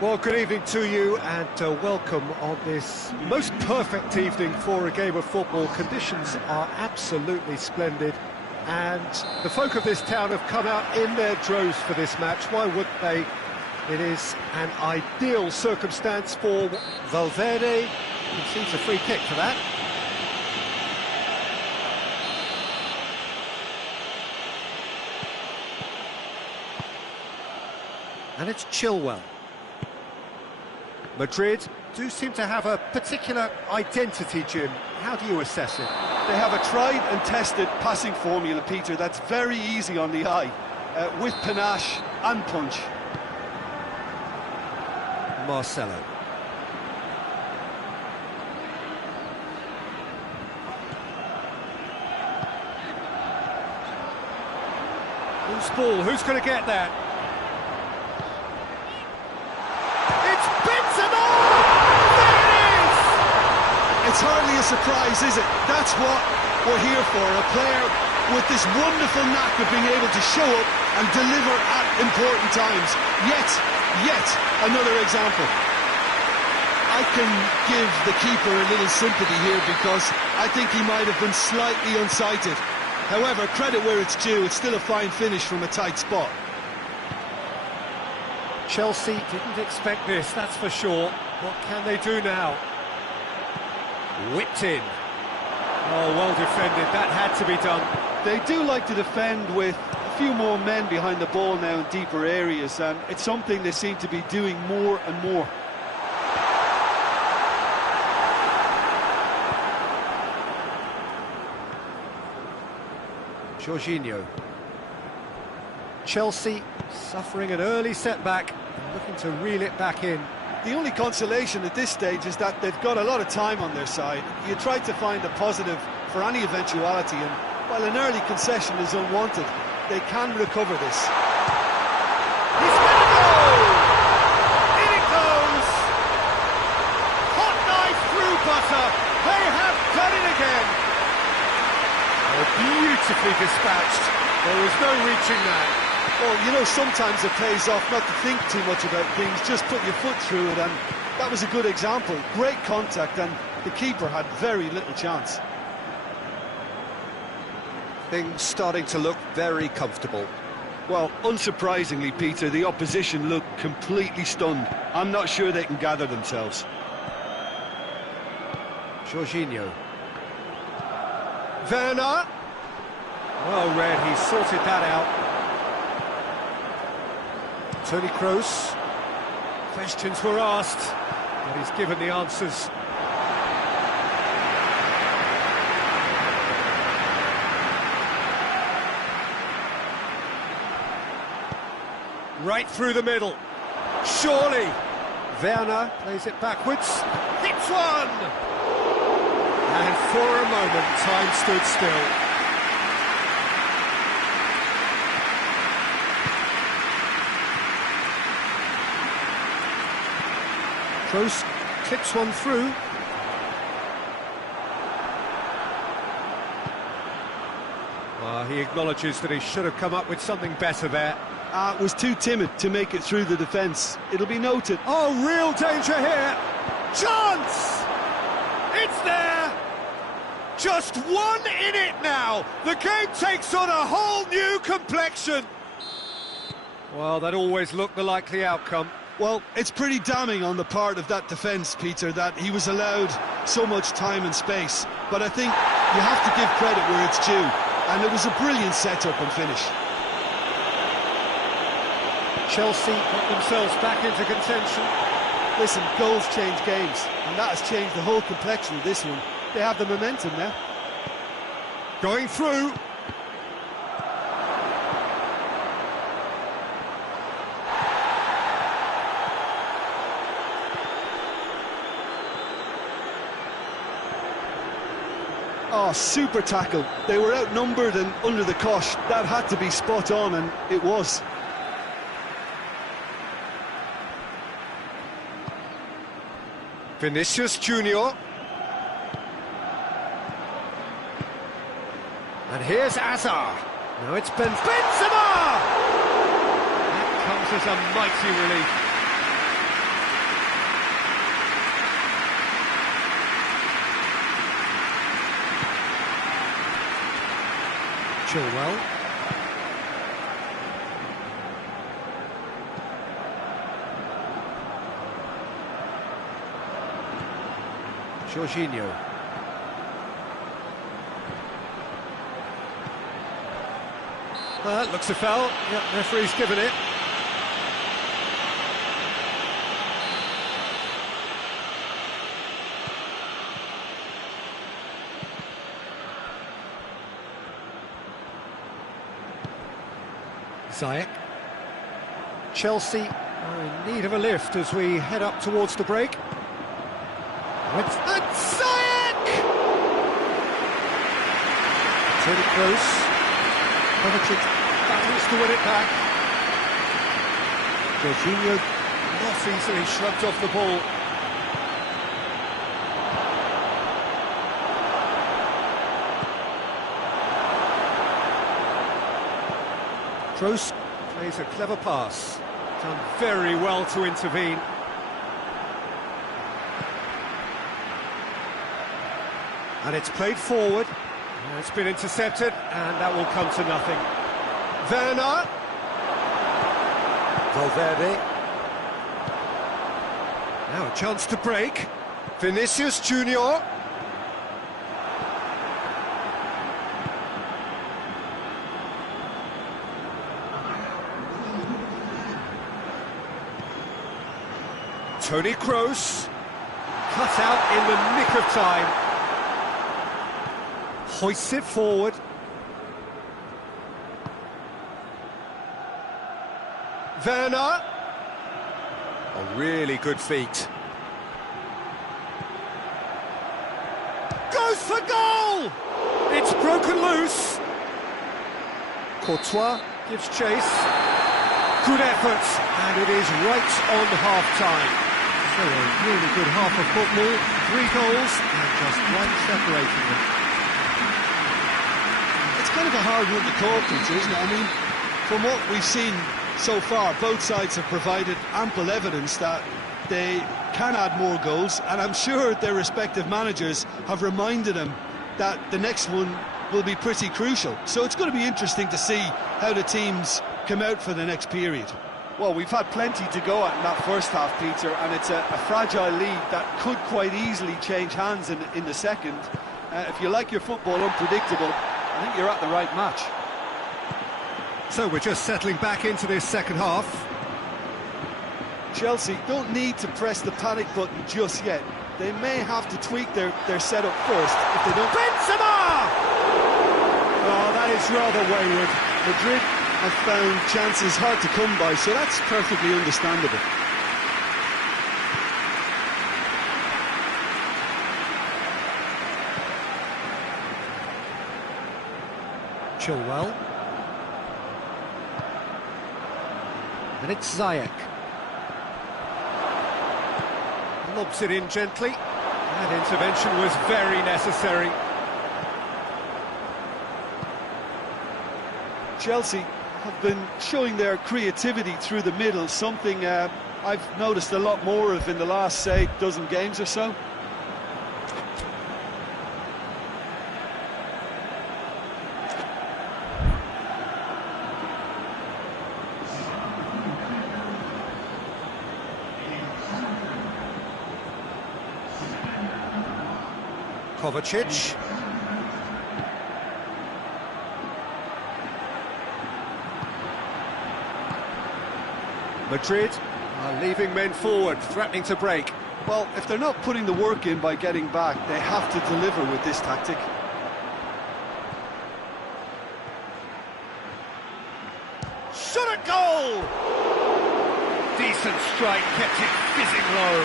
Well, good evening to you and welcome on this most perfect evening for a game of football. Conditions are absolutely splendid and the folk of this town have come out in their droves for this match. Why wouldn't they? It is an ideal circumstance for Valverde. Concedes a free kick for that. And it's Chilwell. Madrid do seem to have a particular identity, Jim. How do you assess it? They have a tried and tested passing formula, Peter, that's very easy on the eye, with panache and punch. Marcelo. Loose ball, who's going to get that? It's hardly a surprise, is it? That's what we're here for, a player with this wonderful knack of being able to show up and deliver at important times. Yet another example. I can give the keeper a little sympathy here because I think he might have been slightly unsighted. However, credit where it's due, it's still a fine finish from a tight spot. Chelsea didn't expect this, that's for sure. What can they do now? Whipped in. Oh, well defended, that had to be done. They do like to defend with a few more men behind the ball now in deeper areas, and it's something they seem to be doing more and more. Jorginho. Chelsea suffering an early setback and looking to reel it back in. The only consolation at this stage is that they've got a lot of time on their side. You try to find a positive for any eventuality, and while an early concession is unwanted, they can recover this. He's going to go! In it goes! Hot knife through butter! They have done it again! Oh, beautifully dispatched. There was no reaching that. Well, you know, sometimes it pays off not to think too much about things, just put your foot through it, and that was a good example. Great contact, and the keeper had very little chance. Things starting to look very comfortable. Well, unsurprisingly, Peter, the opposition look completely stunned. I'm not sure they can gather themselves. Jorginho. Werner. Well read, he sorted that out. Toni Kroos. Questions were asked, but he's given the answers. Right through the middle. Surely. Werner plays it backwards. Hits one! And for a moment, time stood still. Kroos clips one through. He acknowledges that he should have come up with something better there. Was too timid to make it through the defence. It'll be noted. Oh, real danger here! Chance! It's there! Just one in it now! The game takes on a whole new complexion! Well, that always looked the likely outcome. Well, it's pretty damning on the part of that defence, Peter, that he was allowed so much time and space. But I think you have to give credit where it's due, and it was a brilliant setup and finish. Chelsea got themselves back into contention. Listen, goals change games, and that has changed the whole complexion of this one. They have the momentum now. Going through. Oh, super tackle. They were outnumbered and under the cosh. That had to be spot on, and it was. Vinicius Junior. And here's Azar. Now it's Benzema! That comes as a mighty relief. Chilwell. Jorginho. Looks a foul. Yep, referee's given it. Ziyech. Chelsea are in need of a lift as we head up towards the break. And Ziyech! Tony Kroos. Kovacic battles to win it back. Jorginho not easily shrugged off the ball. Kroos plays a clever pass. Done very well to intervene. And it's played forward. It's been intercepted, and that will come to nothing. Werner. Valverde. Now a chance to break. Vinicius Junior. Tony Kroos. Cut out in the nick of time. Hoists it forward. Werner. A really good feat. Goes for goal! It's broken loose. Courtois gives chase. Good effort, and it is right on half-time. So a really good half of football, 3 goals, and just one separating them. It's kind of a hard one to call, Peter, isn't it? I mean, from what we've seen so far, both sides have provided ample evidence that they can add more goals, and I'm sure their respective managers have reminded them that the next one will be pretty crucial. So it's going to be interesting to see how the teams come out for the next period. Well, we've had plenty to go at in that first half, Peter, and it's a fragile lead that could quite easily change hands in the second. If you like your football unpredictable, I think you're at the right match. So we're just settling back into this second half. Chelsea don't need to press the panic button just yet. They may have to tweak their setup first if they don't... Benzema! Oh, that is rather wayward. Madrid have found chances hard to come by, so that's perfectly understandable. Chilwell. And it's Ziyech. Lobs it in gently. That intervention was very necessary. Chelsea have been showing their creativity through the middle, something I've noticed a lot more of in the last, say, dozen games or so. Kovacic. Madrid are leaving men forward, threatening to break. Well, if they're not putting the work in by getting back, they have to deliver with this tactic. Shot at goal! Decent strike, kept it fizzing low.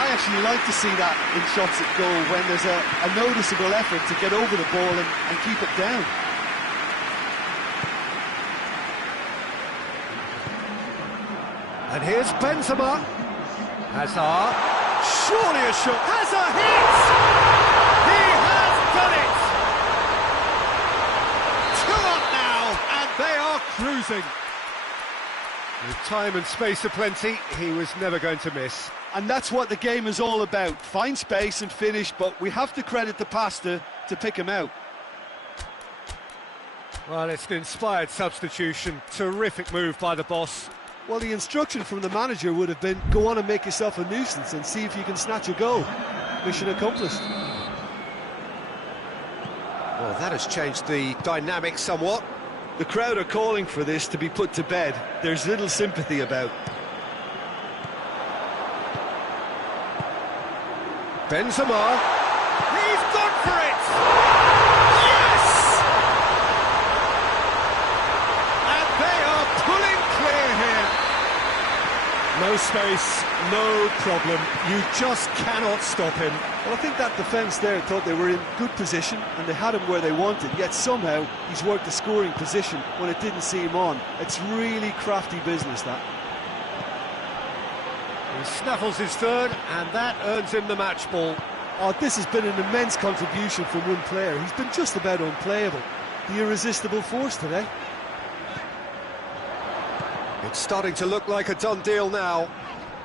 I actually like to see that in shots at goal when there's a noticeable effort to get over the ball and keep it down. And here's Benzema. Hazard. Surely a shot. Hazard hits! He has done it! 2 up now, and they are cruising. With time and space aplenty, he was never going to miss. And that's what the game is all about. Find space and finish, but we have to credit the passer to pick him out. Well, it's an inspired substitution. Terrific move by the boss. Well, the instruction from the manager would have been, go on and make yourself a nuisance and see if you can snatch a goal. Mission accomplished. Well, that has changed the dynamic somewhat. The crowd are calling for this to be put to bed. There's little sympathy about. Benzema. He's gone for it! Yes! And they are pulling clear here. No space, no problem. You just cannot stop him. Well, I think that defence there thought they were in good position and they had him where they wanted, yet somehow he's worked the scoring position when it didn't see him on. It's really crafty business, that. He snaffles his third, and that earns him the match ball. Oh, this has been an immense contribution from one player. He's been just about unplayable. The irresistible force today. It's starting to look like a done deal now.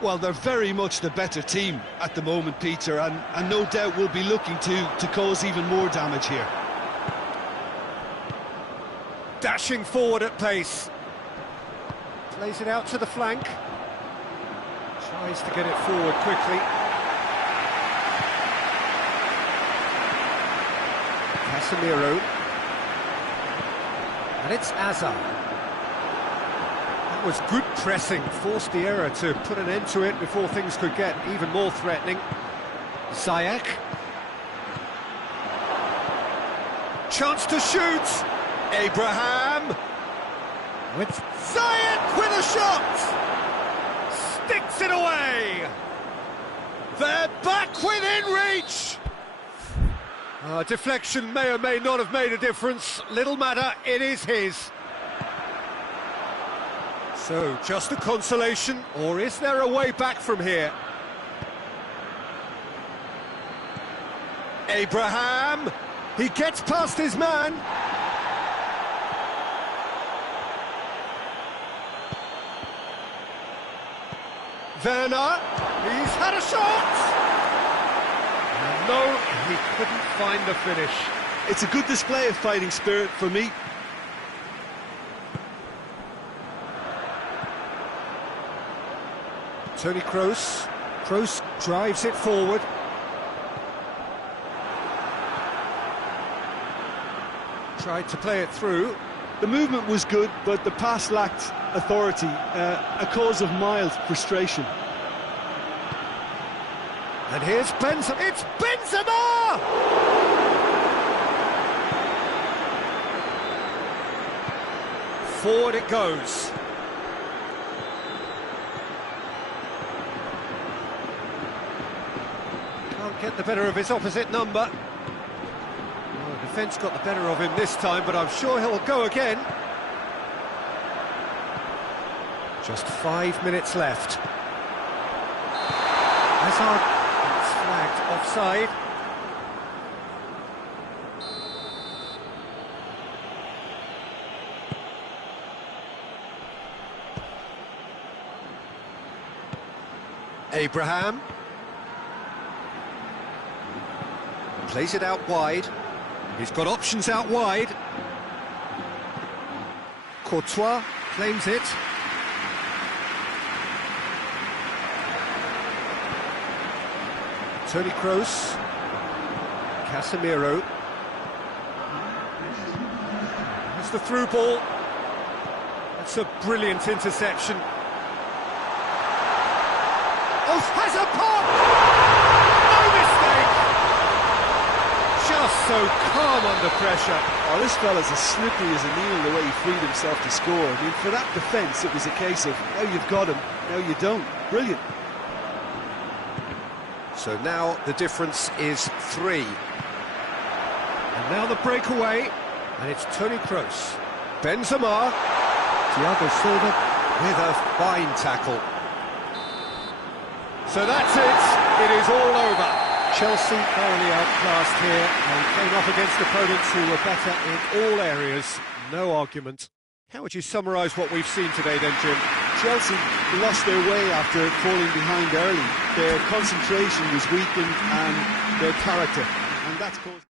Well, they're very much the better team at the moment, Peter, and no doubt will be looking to cause even more damage here. Dashing forward at pace. Plays it out to the flank. Tries to get it forward quickly. Casemiro. And it's Azar. That was good pressing, forced the error to put an end to it before things could get even more threatening. Ziyech. Chance to shoot. Abraham. With Ziyech with a shot. Sticks it away! They're back within reach! Deflection may or may not have made a difference. Little matter, it is his. So, just a consolation, or is there a way back from here? Abraham! He gets past his man! Werner, he's had a shot! No, he couldn't find the finish. It's a good display of fighting spirit for me. Toni Kroos. Kroos drives it forward. Tried to play it through. The movement was good, but the pass lacked authority, a cause of mild frustration. And here's Benzema. It's Benzema! Forward it goes. Can't get the better of his opposite number. Well, the defence got the better of him this time, but I'm sure he'll go again. Just 5 minutes left. Hazard, it's flagged offside. Abraham. Plays it out wide. He's got options out wide. Courtois claims it. Toni Kroos. Casemiro. That's the through ball. That's a brilliant interception. Oh, has a pop! No mistake! Just so calm under pressure. Oh, this fella's as slippery as a needle the way he freed himself to score. I mean, for that defence, it was a case of, now you've got him, now you don't. Brilliant. So now the difference is 3. And now the breakaway, and it's Toni Kroos. Benzema. Thiago Silva with a fine tackle. So that's it. It is all over. Chelsea thoroughly outclassed here and came up against opponents who were better in all areas. No argument. How would you summarise what we've seen today then, Jim? Chelsea lost their way after falling behind early. Their concentration was weakened and their character, and that's caused...